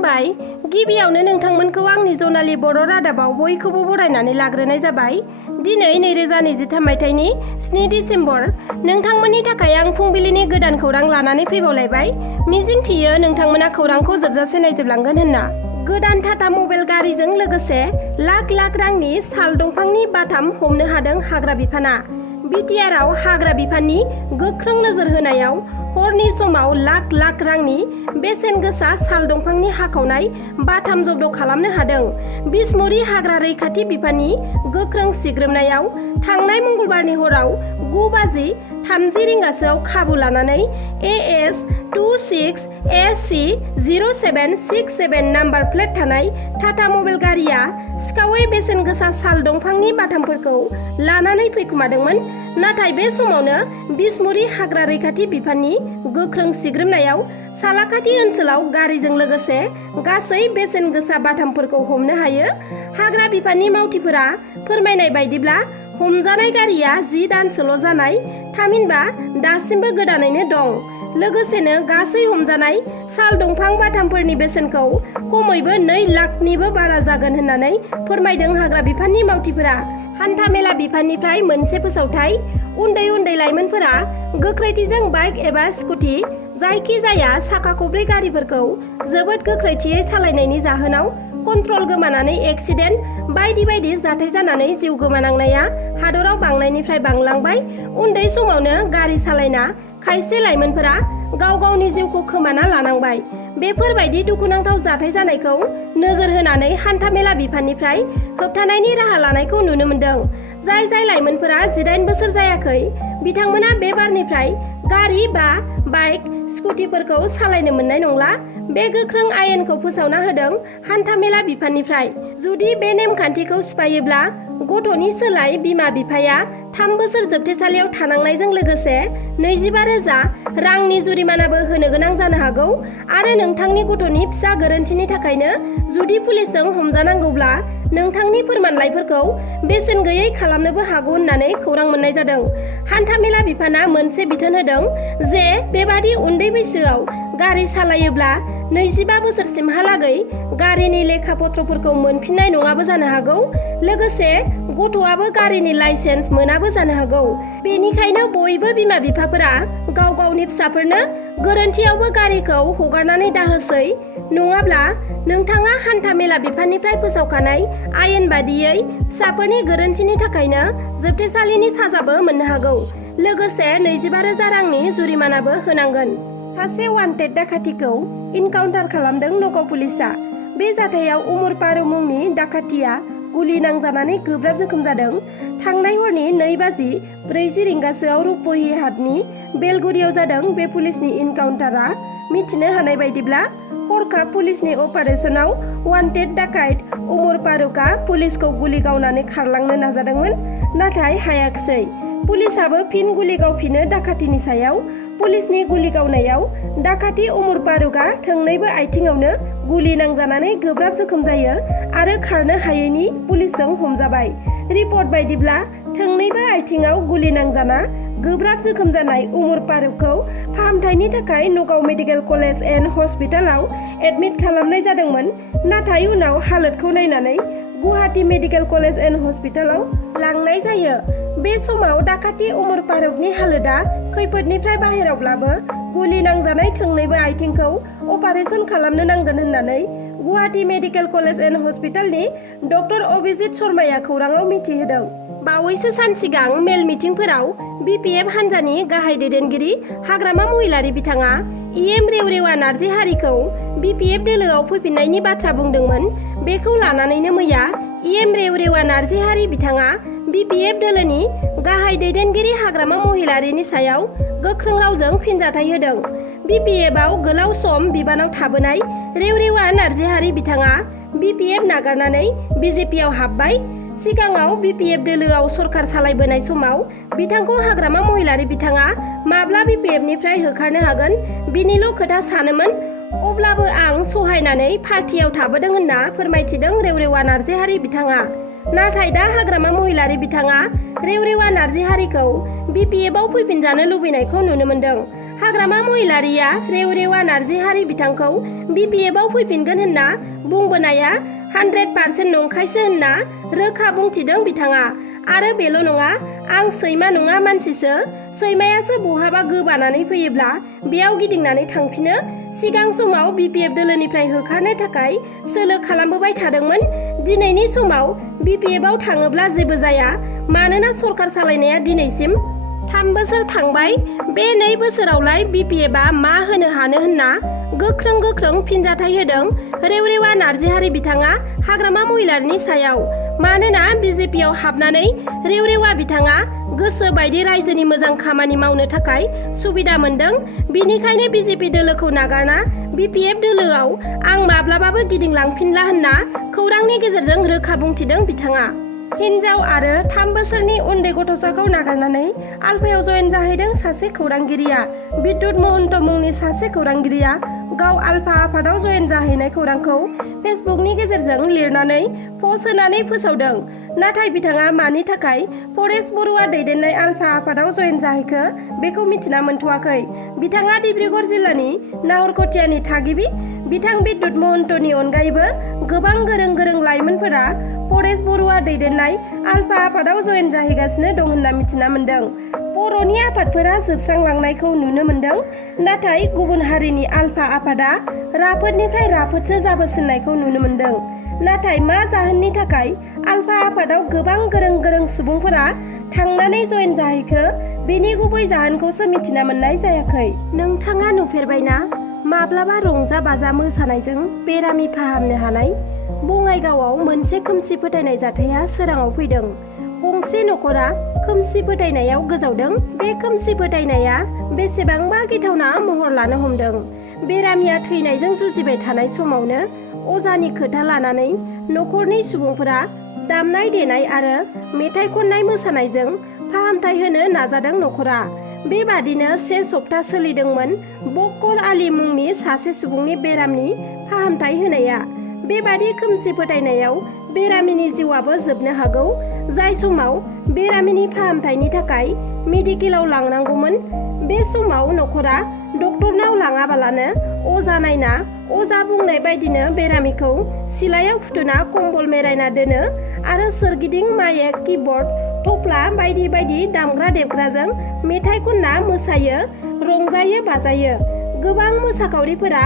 खुलुमबाय। गिबियावनो नोंथांमोनखौ आंनि जनालि बर' रादाबाव बयखौबो बरायनानै लाग्रोनाय जाबाय। दिनै 2023 मायथाइनि 7 डिसेम्बर। नोंथांमोननि थाखाय आं फुंबिलिनि गोदान खौरां लानानै फैबावलायबाय। मिजिंथियो नोंथांमोना खौरांखौ जोबजासे नायजोबलांगोन होनना। गोदान टाटा मबाइल गारिजों लोगोसे लाख लाख रांनि साल दंफांनि बाथाम हमनो हादों हाग्रा बिफाना। बिटिआरआव हाग्रा बिफाननि गोख्रों नोजोर होनायाव हरनि समाव लाख लाख रांनि बेसेन गोसा साल दंफांनि हाखावनाय बाथाम जब्द खालामनो हादों। बिसमुरि हाग्रा रैखाथि बिफाननि गोख्रों सिग्रोमनायाव थांनाय मंगलबारनि हराव 9:30 रिंगासोआव खाबु लानानै AS 26SC 0767 नाम्बार प्लेट थानाय टाटा मबाइल गारिया सिखावै बेसेन गोसा साल दंफांनि बाथामफोरखौ लानानै फैखोमादोंमोन। नाथाय बे समावनो बिसमुरि हाग्रा रैखाथि बिफाननि गोख्रों सिग्रोमनायाव सालाकाथि ओनसोलाव गारिजों लोगोसे गासै बेसेन गोसा बाथामफोरखौ हमनो हायो। हाग्रा बिफाननि मावथिफोरा फोरमायनाय बायदिब्ला हमजानाय गारिया 10 दानसोल' जानाय, थामहिनबा दासिमबो गोदानैनो दं। लोगोसेनो गासै हमजानाय साल दंफां बाथामफोरनि बेसेनखौ खमैबो 2 लाखनिबो बारा जागोन होननानै फोरमायदों हाग्रा बिफाननि मावथिफोरा। हान्थामेला बिफाननिफ्राय मोनसे फोसावथाय। उन्दै उन्दै लाइमोनफोरा गोख्रैथिजों बाइक एबा स्कुटि जायखि जाया साखा खब्रै गारिफोरखौ जोबोद गोख्रैथियै सालायनायनि जाहोनाव कन्ट्रल गोमानानै एक्सिडेन्ट बायदि बायदि जाथाय जानानै जिउ गोमानांनाया हादराव बांनायनिफ्राय बांलांबाय। उन्दै समावनो गारि सालायना खायसे लाइमोनफोरा गाव गावनि जिउखौ खोमाना लानांबाय। बेफोरबायदि दुखुनांथाव जाथाय जानायखौ नोजोर होनानै हान्थामेला बिफाननिफ्राय होबथानायनि राहा लानायखौ नुनो मोन्दों। जाय लाइमोनफोरा 18 बोसोर जायाखै बिथांमोना बे बारनिफ्राय गारि बा बाइक स्कुटिफोरखौ सालायनो मोननाय नंला। बे गोख्रों आयेनखौ फोसावना होदों हान्थामेला बिफाननिफ्राय। जुदि बे नेमखान्थिखौ सिफायोब्ला गथ'नि सोलाय बिमा बिफाया 3 बोसोर जोबथेसालियाव थानांनायजों लोगोसे 25,000 रांनि जुरिमानाबो होनो गोनां जानो हागौ। आरो नोंथांनि गथ'नि फिसा गोरोन्थिनि थाखायनो जुदि पुलिसजों हमजानांगौब्ला नोंथांनि फोरमानलाइफोरखौ बेसेन गैयै खालामनोबो हागौ होननानै खौरां मोननाय जादों। हान्थामेला बिफाना मोनसे बिथोन होदों जे बेबादि उन्दै बैसोआव गारि सालायोब्ला 25 बोसोरसिमहालागै गारिनि लेखा पत्रफोरखौ मोनफिननाय नङाबो जानो हागौ। लोगोसे गथ'आबो गारिनि लाइसेन्स मोनाबो जानो हागौ। बेनिखायनो बयबो बिमा बिफाफोरा गाव गावनि फिसाफोरनो गोरोन्थियावबो गारिखौ हगारनानै दाहोसै। नङाब्ला नोंथाङा हान्थामेला बिफाननिफ्राय फोसावखानाय आयेन बादियै फिसाफोरनि गोरोन्थिनि थाखायनो जोबथेसालिनि साजाबो मोननो हागौ। लोगोसे 25,000 रांनि जुरिमानाबो होनांगोन। सासे वान्टेड दाखाथिखौ इनकाउन्टार खालामदों नगाव पुलिसआ। बे जाथायाव उमर पारु मुंनि दाखाथिया गुलि नांजानानै गोब्राब जोखोम जादों। थांनाय हरनि 2:40 रिंगासोआव रुपही हाटनि बेलगुरियाव जादों बे पुलिसनि इनकाउन्टारआ। मिथिनो हानाय बायदिब्ला हरखाब पुलिसनि अपारेशनाव वान्टेड डाकाइट उमर पारुकआ पुलिसखौ गुलि गावनानै खारलांनो नाजादोंमोन, नाथाय हायाखिसै। पुलिसआबो फिन गुलि गावफिनो दाखाथिनि सायाव। पुलिसनि गुलि गावनायाव दाखाथि उमर पारुकआ थोंनैबो आथिङावनो गुलि नांजानानै गोब्राब जोखोम जायो आरो खारनो हायैनि पुलिसजों हमजाबाय। रिपर्ट बायदिब्ला थोंनैबो आथिङाव गुलि नांजाना गोब्राब जोखोम जानाय उमर पारुकखौ फाहामथायनि थाखाय नगाव मेडिकेल कलेज एन्ड हस्पिटालाव एडमिट खालामनाय जादोंमोन, नाथाय उनाव हालोदखौ नायनानै गुवाहाटी मेडिकेल कलेज एन्ड हस्पिटालाव लांनाय जायो। बे समाव दाखाथि उमर पारुकनि हालोदा खैफोदनिफ्राय बाहेरावब्लाबो गुलि नांजानाय थोंनैबो आथिंखौ अपारेशन खालामनो नांगोन होननानै गुवाहाटी मेडिकेल कलेज एन्ड हस्पिटालनि डक्टर अभिजित शर्माया खौराङाव मिथिहोदों। बावैसो सान सिगां मेल मिटिंफोराव BPF हान्जानि गाहाय दैदेनगिरि हाग्रामा महिलारि बिथाङा EM रेवरेवा नार्जिहारिखौ BPF दोलोआव फैफिननायनि बाथ्रा बुंदोंमोन। बेखौ लानानैनो मैया EM रेवरेवा नार्जिहारि बिथाङा BPF दोलोनि गाहाय दैदेनगिरि हाग्रामा महिलारिनि सायाव गोख्रों रावजों फिनजाथाय होदों। BPFआव गोलाव सम बिबानाव थाबोनाय रेवरेवा नार्जिहारि बिथाङा BPF नागारनानै BJPआव हाबबाय। सिगाङाव BPF दोलोआव सरखार सालायबोनाय समाव बिथांखौ हाग्रामा महिलारि बिथाङा माब्ला BPFनिफ्राय होखारनो हागोन बिनिल' खोथा सानोमोन। अब्लाबो आं सहायनानै पार्टियाव थाबोदों होनना फोरमायथिदों रेवरेवा नार्जिहारि बिथाङा। नाथाय दा हाग्रामा महिलारि बिथाङा रेवरेवा नार्जिहारिखौ BPFआव फैफिनजानो लुबैनायखौ नुनो मोन्दों। हाग्रामा महिलारिया रेवरेवा नार्जिहारि बिथांखौ BPFआव फैफिनगोन होनना बुंबोनाया 100% नंखायसो होनना रोखा बुंथिदों बिथाङा। आरो बेल' नङा, आं सैमा नङा मानसिसो, सैमायासो बहाबा गोबानानै फैयोब्ला बेयाव गिदिंनानै थांफिनो। सिगां समाव BPF दोलोनिफ्राय होखारनो थाखाय सोलो खालामबोबाय थादोंमोन। दिनैनि समाव BPFआव थाङोब्ला जेबो जाया, मानोना सरखार सालायनाया दिनैसिम 3 बोसोर थांबाय। बे 2 बोसोरावलाय BPFआ मा होनो हानो होनना गोख्रों फिनजाथाय होदों रेवरेवा नार्जिहारि बिथाङा हाग्रामा महिलारिनि सायाव। मानोना BJPआव हाबनानै रेवरेवा बिथाङा गोसो बायदि रायजोनि मोजां खामानि मावनो थाखाय सुबिदा मोनदों। बिनिखायनो BJP दोलोखौ नागारना BPF दोलोआव आं माब्लाबाबो गिदिंलांफिनला होनना खौरांनि गेजेरजों रोखा बुंथिदों बिथाङा। हिन्जाव आरो 3 बोसोरनि उन्दै गथ'साखौ नागारनानै आलफायाव जयेन जाहैदों सासे खौरांगिरिया। बिद्युत महन्त मुंनि सासे खौरांगिरिया गाव आलफा आफादाव जयेन जाहैनाय खौरांखौ फेसबुकनि गेजेरजों लिरनानै पस्ट होनानै फोसावदों। नाथाय बिथाङा मानि थाखाय परेश बरुवा दैदेननाय आलफा आफादाव जयेन जाहैखो बेखौ मिथिना मोनथ'वाखै। बिथाङा डिब्रुगड़ जिल्लानि नाहरकटियानि थागिबि। बिथां बिद्युत महन्तनि अनगायैबो गोबां गोरों लाइमोनफोरा परेश बरुवा दैदेननाय आलफा आफादाव जयेन जाहैगासिनो दं होनना मिथिना मोनदों। बर'नि आफादफोरा जोबस्रांलांनायखौ नुनो मोनदों, नाथाय गुबुन हारिनि आलफा आफादा राफोदनिफ्राय राफोदसो जाबोसिननायखौ नुनो मोनदों। नाथाय मा जाहोननि थाखाय आलफा आफादाव गोबां गोरों सुबुंफोरा थांनानै जयेन जाहैखो बेनि गुबै जाहोनखौसो मिथिना मोननाय जायाखै। नोंथाङा नुफेरबायना माब्लाबा रंजा बाजा मोसानायजों बेरामि फाहामनो हानाय? बङाइगावआव मोनसे खोमसि फोथायनाय जाथाया सोराङाव फैदों। गंसे न'खरा खोमसि फोथायनायाव गोजावदों। बे खोमसि फोथायनाया बेसेबांबा गिथावना महर लानो हमदों। बेरामिया थैनायजों जुजिबाय थानाय समावनो अजानि खोथा लानानै न'खरनि सुबुंफोरा दामनाय देनाय आरो मेथाइ खननाय मोसानायजों फाहामथाय होनो नाजादों न'खरा। बेबादिनो 1 सप्ता सोलिदोंमोन बक्कर आली मुंनि सासे सुबुंनि बेरामनि फाहामथाय होनाया। बेबादि खोमसि फोथायनायाव बेरामिनि जिउआबो जोबनो हागौ। जाय समाव बेरामिनि फाहामथायनि थाखाय मेडिकेलाव लांनांगौमोन, बे समाव न'खरा डक्टरनाव लाङाबालानो अजा नायना अजा बुंनाय बायदिनो बेरामिखौ सिलायाव फुथुना कम्बल मेरायना दोनो आरो सोरगिदिं माइक, किबर्ड, थफ्ला बायदि दामग्रा देग्राजों मेथाइ खनना मोसायो, रंजायो, बाजायो। गोबां मोसाखावरिफोरा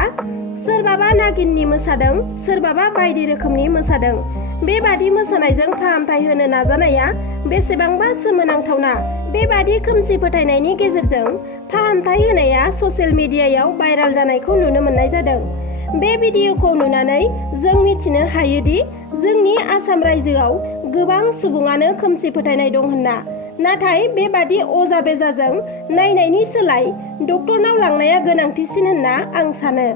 सोरबाबा नागिननि मोसादों, सोरबाबा बायदि रोखोमनि मोसादों। बेबादि मोसानायजों फाहामथाय होनो नाजानाया बेसेबांबा सोमोनांथावना। बेबादि खोमसि फोथायनायनि गेजेरजों फाहामथाय होनाया ससियेल मिडियायाव भाइराल जानायखौ नुनो मोननाय जादों। बे भिडिअखौ नुनानै जों मिथिनो हायोदि जोंनि आसाम रायजोआव गोबां सुबुङानो खोमसि फोथायनाय दं होनना। नाथाय बेबादि अजा बेजाजों नायनायनि सोलाय डक्टरनाव लांनाया गोनांथिसिन होनना आं सानो।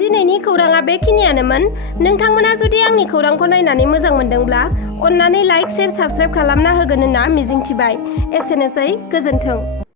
दिनैनि खौराङा बेखिनियानोमोन। नोंथांमोना जुदि आंनि खौरांखौ नायनानै मोजां मोनदोंब्ला अन्नानै लाइक, शेयार, साबस्क्राइब खालामना होगोन होनना मिजिंथिबाय। एसेनोसै, गोजोन्थों।